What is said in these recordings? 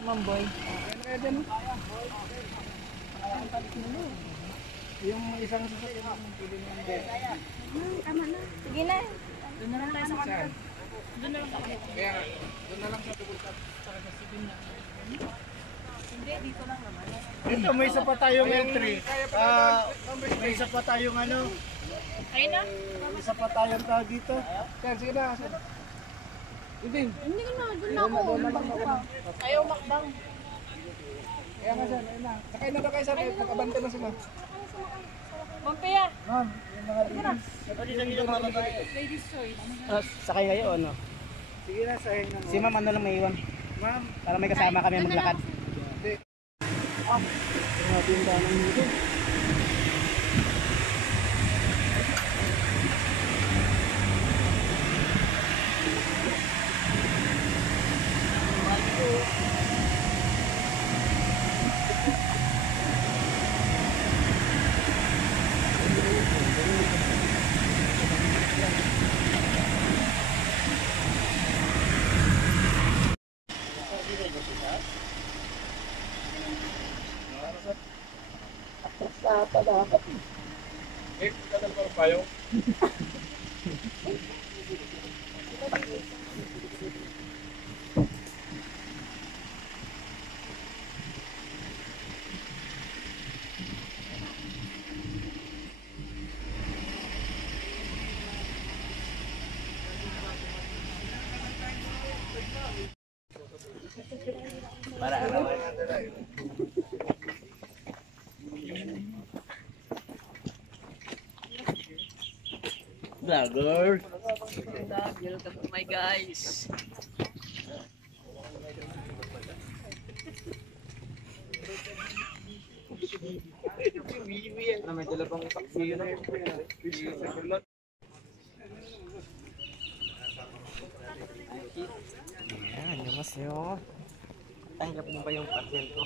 Mamboy. Kaya dyan. Yung isang sasakyan. Tama na. Sige na. Doon na lang tayo sa kanto. Doon na lang sa kanto. Kaya doon na lang sa tugol sa sibin na. Hindi, dito lang naman. Ito, may isa pa tayong entry. May isa pa tayong ano. Ayun na. May isa pa tayong tao dito. Yan, sige na. Idin. Hindi ka na. Doon na ako. Ayaw makbang. Kaya nga sir, ayun na. Sakay na kayo sir, nakabante na sila. Mampiya. Ma'am, yung mga Ladies choice. Sakay kayo o ano? sige na, sayang na. Si ma'am ano lang may iwan? Ma'am, Para may kasama kami maglakad. grabe yung daanan dito. Kadal pa payo. Para ano? Vlogger. Welcome to my guys. May dala pang taxi na. Ayan, labas yun. Tanggap mo ba yung parcel ko?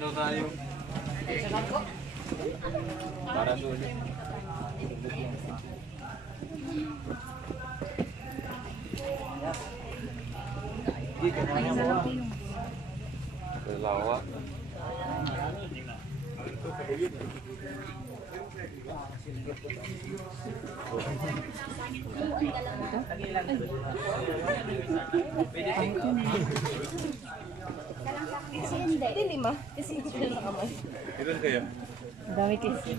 Dito tayo. Para doon. Dalawa. Kasi hindi. Lima. Kasi hindi ko na kamay. Ilan kayo? Ang dami kasi.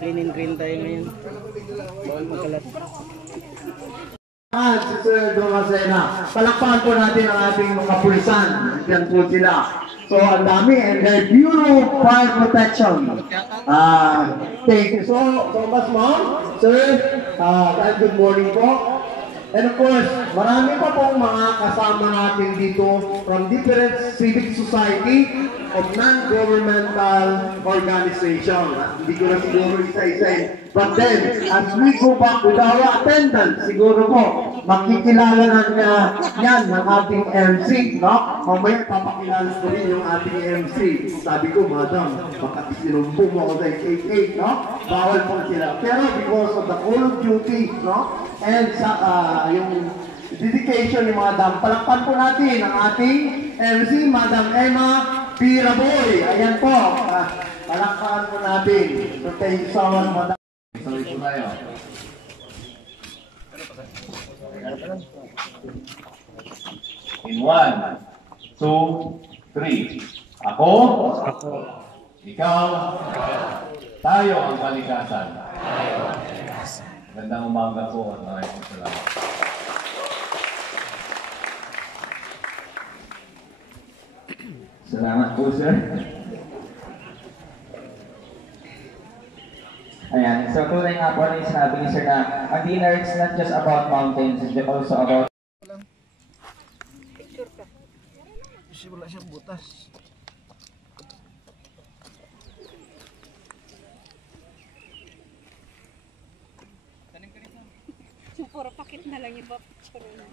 Green and green tayo ngayon. Bawal magkalat. Si Sir Dumasena. Palakpakan po natin ang ating mga pulisan. Yan po sila. So, ang dami. And their Bureau of Fire Protection. Thank you so much, Ma'am. Sir, good morning po. And of course, marami pa pong mga kasama natin dito from different civic society of non-governmental organization. Hindi ko na siguro isa-isain. But then, as we go back with our attendance, siguro po, makikilala na yan ng ating MC, no? Mamaya papakilala ko rin yung ating MC. Sabi ko, Madam, baka sinumpong mo ako sa 88, no? Bawal po sila. Pero because of the call of duty, no? And sa yung dedication ni Madam, palakpan po natin ang ating MC, Madam Emma Piraboy. Ayan po, palakpan po natin. So thank you so much, Madam. Sorry po tayo. In 1, 2, 3. Ako, ikaw, tayo ang kalikasan. Gandang umaga po at maraming salamat. Salamat po, sir. Ayan, so tunay nga po rin sinabi ni sir na ang dinner is not just about mountains, it's also about Kasi wala siyang butas. Puro pakit na lang yung picture na.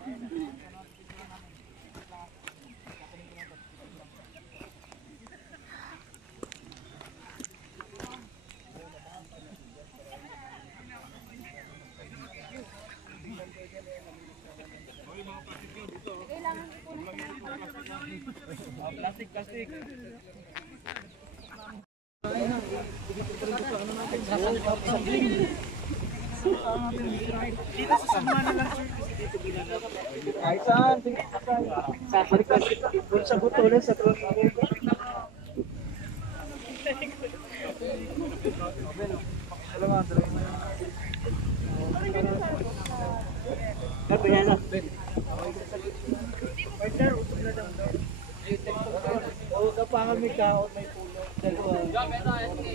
Kahit saan. Sa butulis, sa truck. O kapangan may kaot, may pulo. Dalawa.